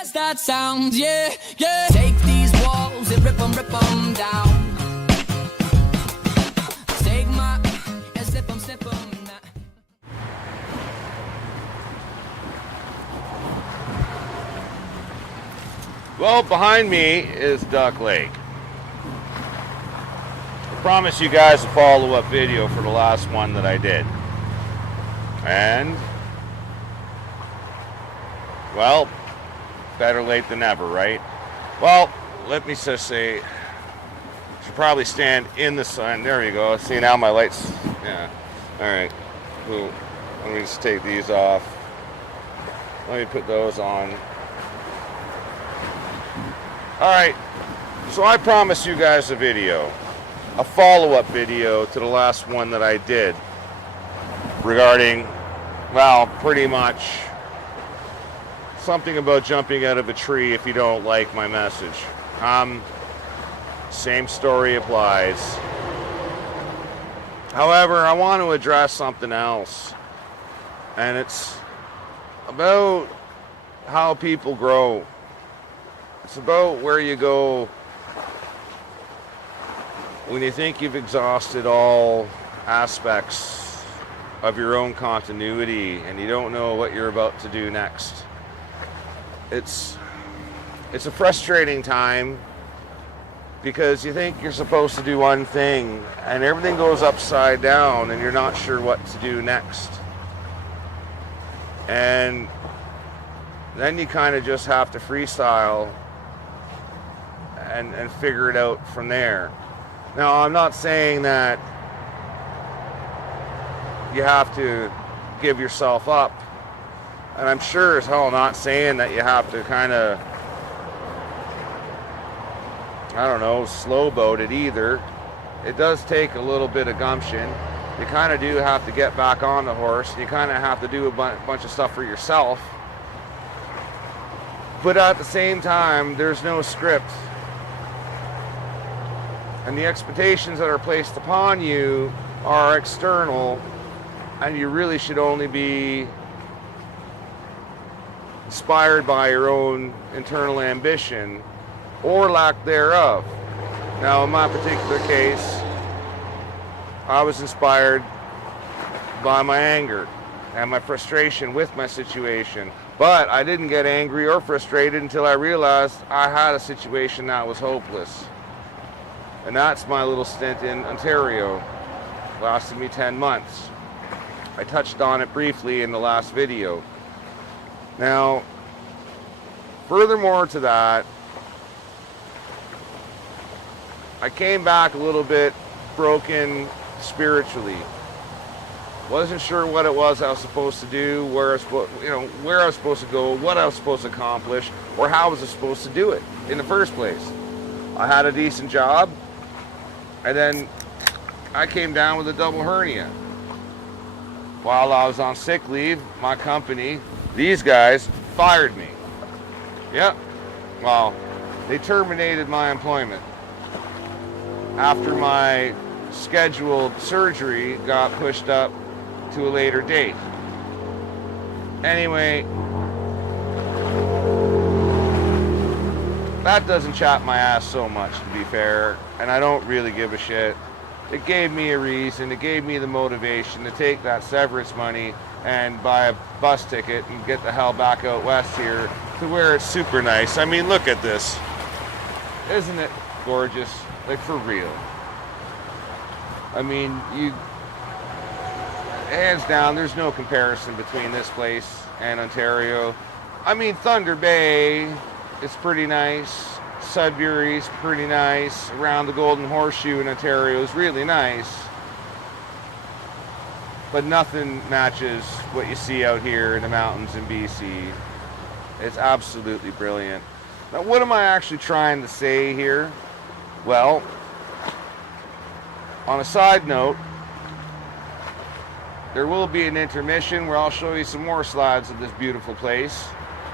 as that sounds, yeah, yeah. Take these walls and rip them down. Take my and slip them now. Well, behind me is Duck Lake. I promised you guys a follow-up video for the last one that I did. And, well, better late than never, right? Well, let me just say, I should probably stand in the sun. There you go. See, now my lights, yeah. All right, cool. Let me just take these off. Let me put those on. All right, so I promised you guys a video, a follow-up video to the last one that I did regarding, well, pretty much something about jumping out of a tree if you don't like my message. Same story applies. However, I want to address something else, and it's about how people grow. It's about where you go when you think you've exhausted all aspects of your own continuity and you don't know what you're about to do next. It's a frustrating time because you think you're supposed to do one thing and everything goes upside down and you're not sure what to do next. And then you kind of just have to freestyle and figure it out from there. Now, I'm not saying that you have to give yourself up, and I'm sure as hell not saying that you have to kind of, I don't know, slow boat it either. It does take a little bit of gumption. You kind of do have to get back on the horse. You kind of have to do a bunch of stuff for yourself. But at the same time, there's no script. And the expectations that are placed upon you are external, and you really should only be inspired by your own internal ambition or lack thereof. Now, in my particular case, I was inspired by my anger and my frustration with my situation. But I didn't get angry or frustrated until I realized I had a situation that was hopeless. And that's my little stint in Ontario. Lasted me 10 months. I touched on it briefly in the last video. Now, furthermore to that, I came back a little bit broken spiritually. Wasn't sure what it was I was supposed to do, where I was supposed to go, what I was supposed to accomplish, or how I was supposed to do it in the first place. I had a decent job, and then I came down with a double hernia. While I was on sick leave, my company, these guys, fired me. Yep. Well, they terminated my employment after my scheduled surgery got pushed up to a later date. Anyway, that doesn't chap my ass so much, to be fair, and I don't really give a shit. It gave me a reason, it gave me the motivation to take that severance money and buy a bus ticket and get the hell back out west here to where it's super nice. I mean, look at this. Isn't it gorgeous? Like, for real. I mean, hands down, there's no comparison between this place and Ontario. I mean, Thunder Bay is pretty nice. Sudbury's pretty nice. Around the Golden Horseshoe in Ontario is really nice. But nothing matches what you see out here in the mountains in BC. It's absolutely brilliant. Now, what am I actually trying to say here? Well, on a side note, there will be an intermission where I'll show you some more slides of this beautiful place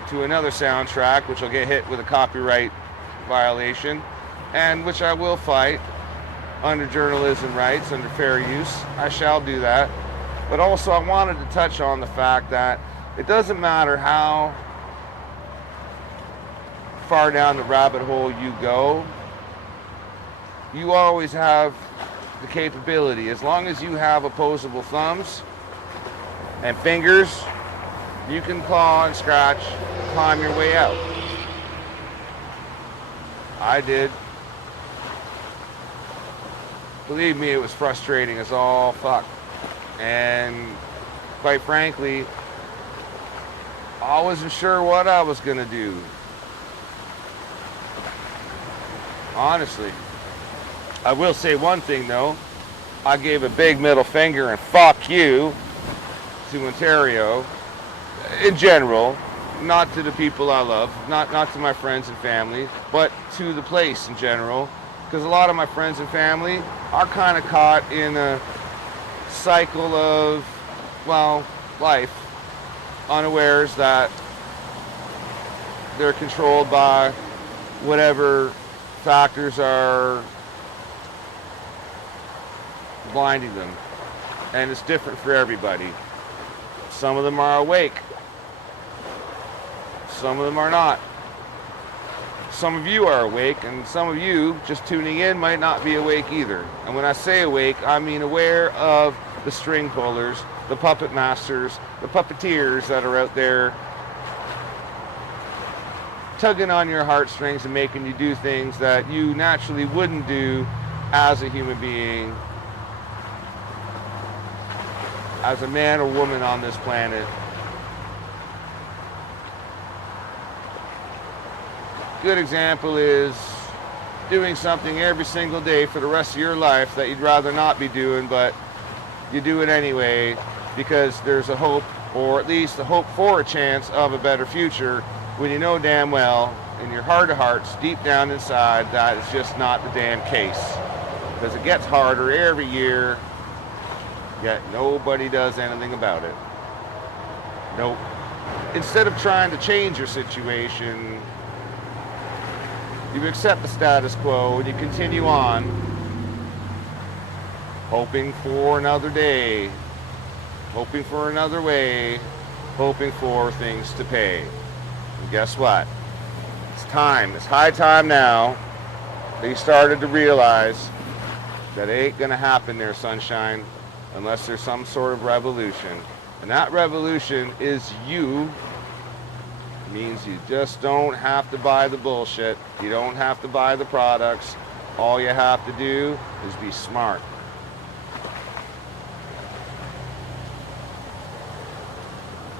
to another soundtrack, which will get hit with a copyright violation, and which I will fight under journalism rights, under fair use. I shall do that. But also I wanted to touch on the fact that it doesn't matter how far down the rabbit hole you go, you always have the capability, as long as you have opposable thumbs and fingers, you can claw and scratch, climb your way out. I did. Believe me, it was frustrating as all fuck. And quite frankly, I wasn't sure what I was gonna do. Honestly. I will say one thing though. I gave a big middle finger and fuck you to Ontario in general, not to the people I love, not to my friends and family, but to the place in general, because a lot of my friends and family are kind of caught in a cycle of, well, life, unawares that they're controlled by whatever factors are blinding them, and it's different for everybody. Some of them are awake, some of them are not. Some of you are awake, and some of you just tuning in might not be awake either. And when I say awake, I mean aware of the string pullers, the puppet masters, the puppeteers that are out there tugging on your heartstrings and making you do things that you naturally wouldn't do as a human being, as a man or woman on this planet. Good example is doing something every single day for the rest of your life that you'd rather not be doing, but you do it anyway because there's a hope, or at least a hope for a chance of a better future, when you know damn well in your heart of hearts, deep down inside, that is just not the damn case. Because it gets harder every year, yet nobody does anything about it. Nope. Instead of trying to change your situation, you accept the status quo and you continue on, hoping for another day, hoping for another way, hoping for things to pay. And guess what? It's time. It's high time now that you started to realize that it ain't gonna happen there, sunshine, unless there's some sort of revolution. And that revolution is you. It means you just don't have to buy the bullshit. You don't have to buy the products. All you have to do is be smart.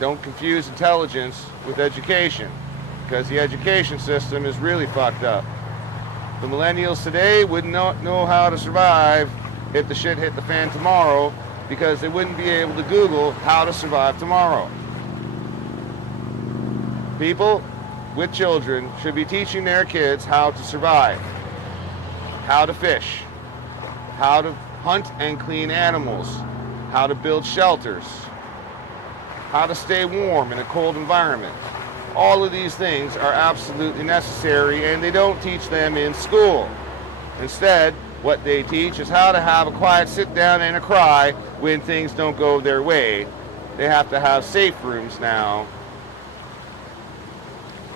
Don't confuse intelligence with education, because the education system is really fucked up. The millennials today wouldn't know how to survive if the shit hit the fan tomorrow, because they wouldn't be able to Google how to survive tomorrow. People with children should be teaching their kids how to survive, how to fish, how to hunt and clean animals, how to build shelters, how to stay warm in a cold environment. All of these things are absolutely necessary, and they don't teach them in school. Instead, what they teach is how to have a quiet sit down and a cry when things don't go their way. They have to have safe rooms now.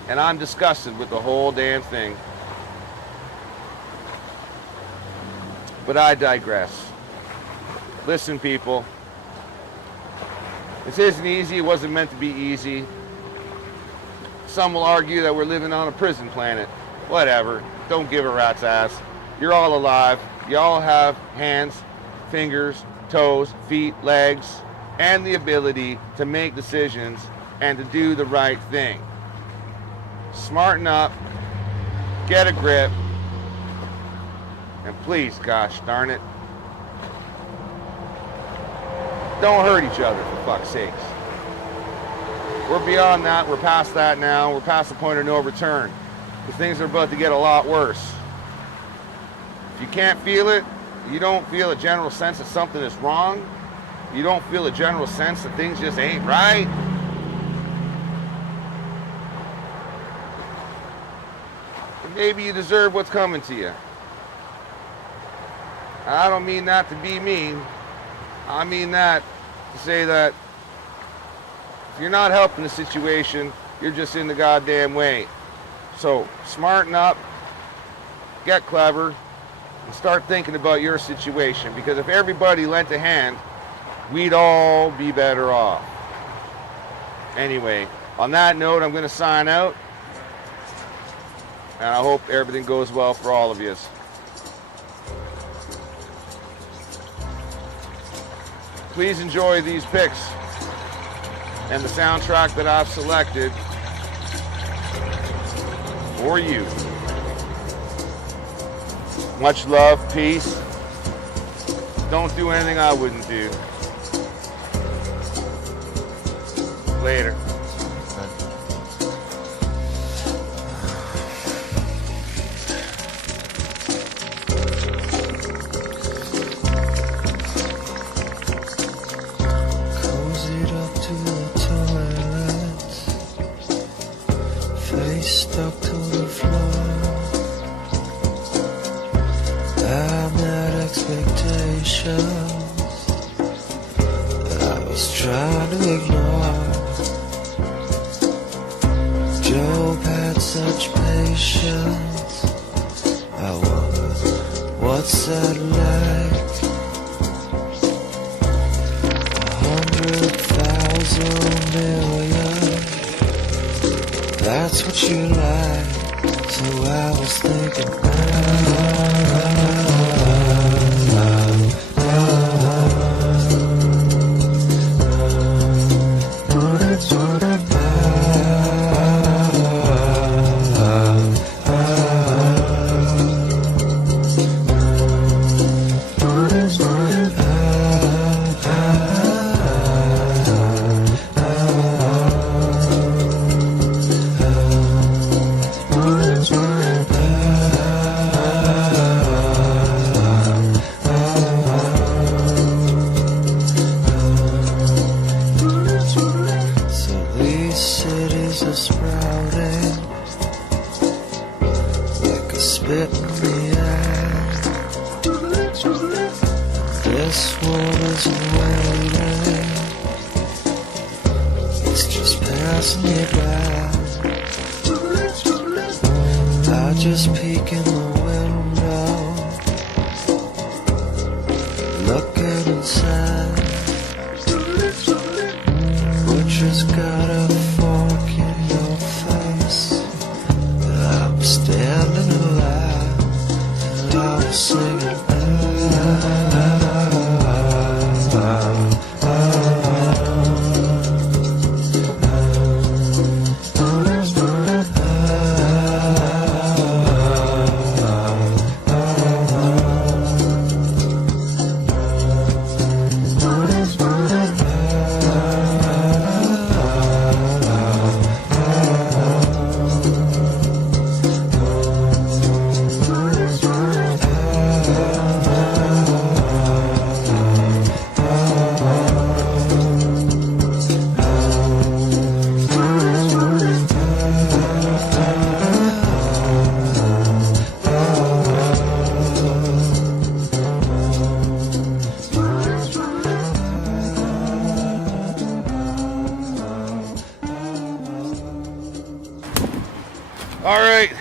And I'm disgusted with the whole damn thing. But I digress. Listen, people. This isn't easy. It wasn't meant to be easy. Some will argue that we're living on a prison planet. Whatever. Don't give a rat's ass. You're all alive. You all have hands, fingers, toes, feet, legs, and the ability to make decisions and to do the right thing. Smarten up, get a grip, and please, gosh darn it, don't hurt each other, for fuck's sakes. We're beyond that. We're past that now. We're past the point of no return. The things are about to get a lot worse. If you can't feel it, you don't feel a general sense that something is wrong, you don't feel a general sense that things just ain't right, then maybe you deserve what's coming to you. I don't mean that to be mean. I mean that to say that if you're not helping the situation, you're just in the goddamn way. So smarten up, get clever, and start thinking about your situation, because if everybody lent a hand, we'd all be better off. Anyway, on that note, I'm going to sign out, and I hope everything goes well for all of you. Please enjoy these pics and the soundtrack that I've selected for you. Much love, peace. Don't do anything I wouldn't do. Later. Cozied up to the toilet, face stuck to the floor. I met expectations that I was trying to ignore. Job had such patience. I wonder, what's that like? 100,000 million. That's what you like. So I was thinking, spit in the eye. This one isn't waiting, it's just passing me by. I just peek in the window, looking inside. Butcher's got a fork in your face. I'm standing alive, and I was singing. All right,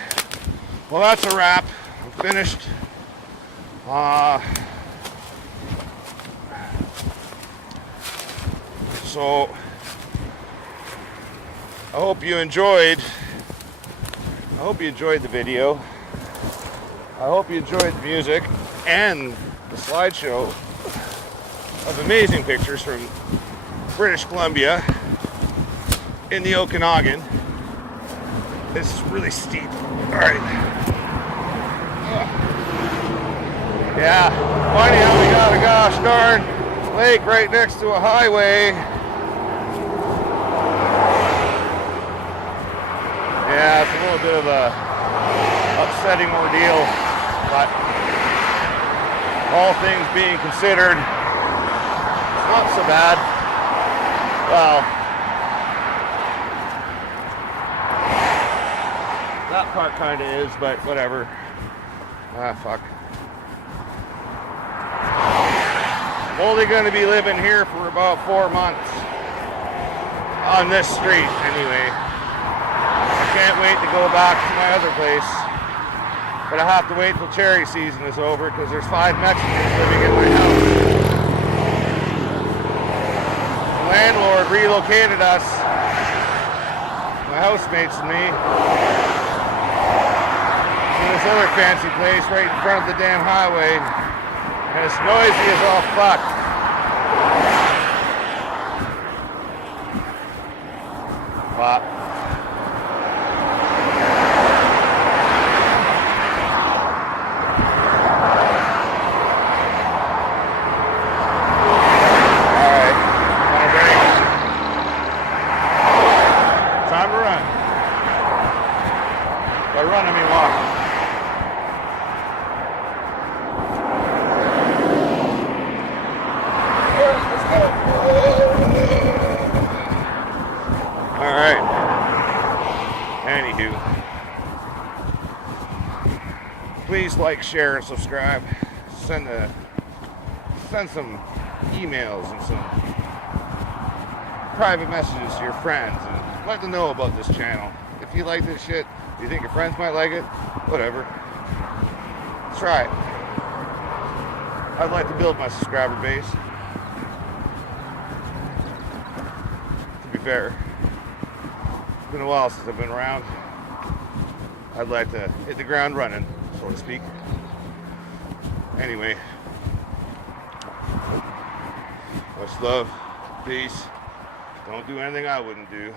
well, that's a wrap. I'm finished. So I hope you enjoyed the video. I hope you enjoyed the music and the slideshow of amazing pictures from British Columbia in the Okanagan. This is really steep. All right. Yeah, funny how we got a gosh darn lake right next to a highway. Yeah, it's a little bit of a upsetting ordeal, but all things being considered, it's not so bad. Well, that part kind of is, but whatever. Fuck. Only going to be living here for about 4 months. On this street, anyway. I can't wait to go back to my other place. But I have to wait till cherry season is over because there's 5 Mexicans living in my house. The landlord relocated us, my housemates and me, to this other fancy place right in front of the damn highway. And it's noisy as all fuck. But please like, share, and subscribe. Send some emails and some private messages to your friends and let them know about this channel. If you like this shit, you think your friends might like it, whatever. Try it. I'd like to build my subscriber base. To be fair, it's been a while since I've been around. I'd like to hit the ground running, so to speak. Anyway, much love, peace. Don't do anything I wouldn't do.